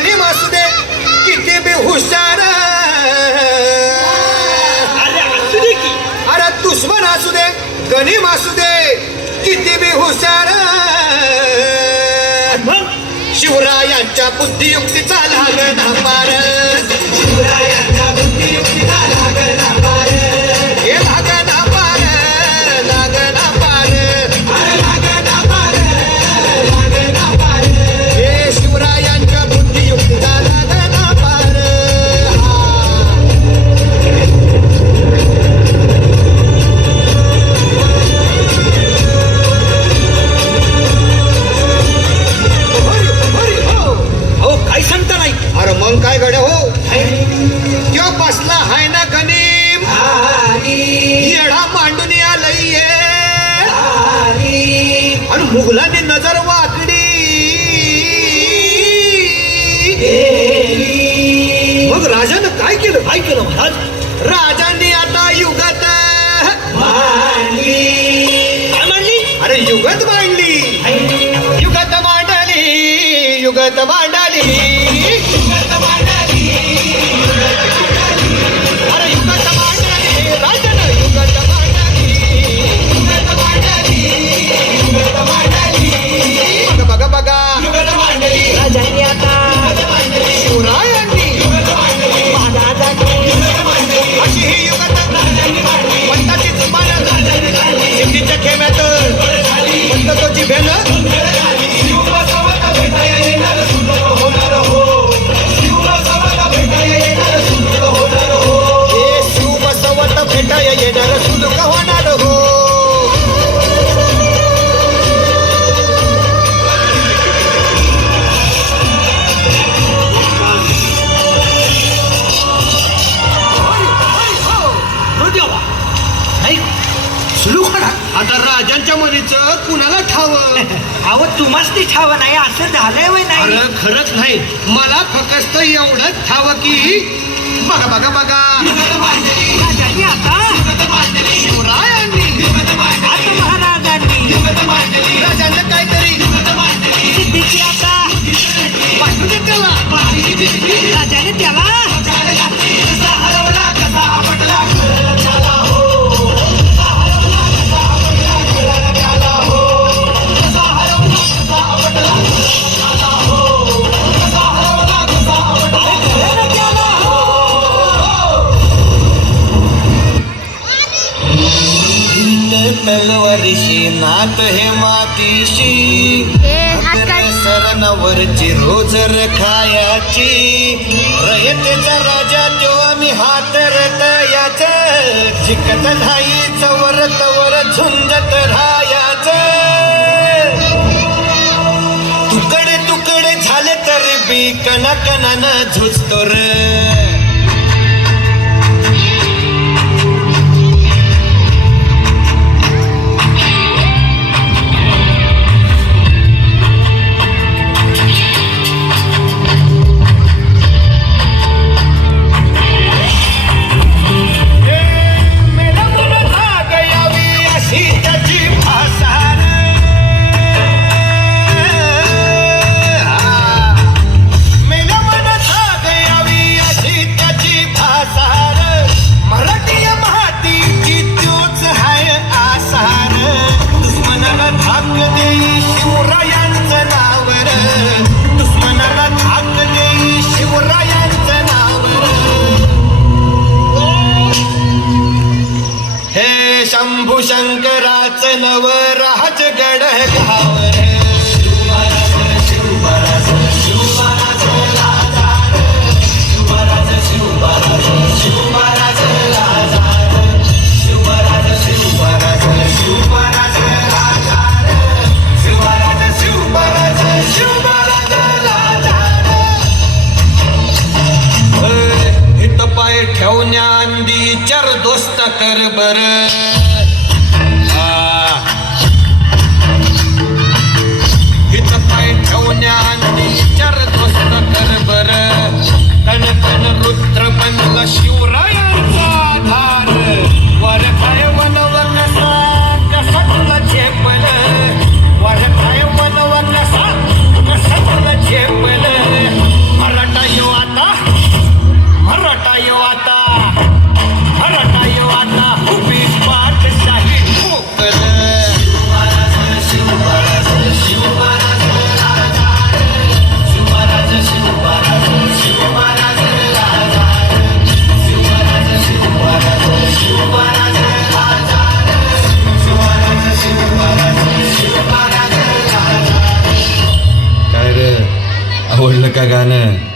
गणिम असू दे किती बी हुशार, अरे असू दे की. अरे दुश्मन असू दे गणिम असू दे किती बी हुशार, मग शिवरायांच्या बुद्धियुक्तीचा लागना पार, शिवरायांच्या बुद्धियुक्तीचा लागना पार, हे लागना पार, लागना पार, लागना पार, लागना पार, हे शिवरायांच्या बुद्धियुक्तीचा लागना पार. अहो काय सांगता नाही. अरे मग काय गड्या हो, त्यो बसला हाय ना गणिम, येडा मांडून आलंय आणि मुघलांनी नजर वाकडी, मग राजानं काय केलं? काय केलं महाराज? राजांनी आता युगात काय मांडली? अरे युगत मांडली, युगत मांडली, युगत मांडली, युगत मांडली, अरे युगत मांडली, राजानं युगत मांडली, युगत मांडली, युगत मांडली, बघा बघा बघा युगत मांडली, राजांनी आता शिवरायांनी युगत मांडली, महाराजांनी युगत मांडली, अशी ही युगत राजांनी मांडली, पंताची जुबान राजांनी काढली, सिद्धीच्या खेम्यात पंत तो जिभेनं भेटाया येणार सुलूक होणार हो. आता राजांच्या मनीचं कुणाला ठावं? अहो तुम्हाच ती ठाव नाही असं झालंय वय नाही. अरे खरंच नाही, मला फक्त एवढंच ठावं की बघा बघा बघा राजांनी आता शिवरायांनी आता महाराजांनी राजांना काहीतरी सिद्धीची आता पाठवू दे त्याला. राजाने त्याला तलवारीशी नात हे मातीशी, सरणावरची रोजर खायाची, रयतेचा राजा तो आम्ही हात रतयाच, जिकत नाही चवर तवर झुंजत राहायाच, तुकडे तुकडे झाले तरी बी कणा कणानं झुजतो र. शंभू शंकराचं नव राजगड घावर, पाय ठेवण्याआधी चार दोस्त कर बर. आवडलं का गाणं?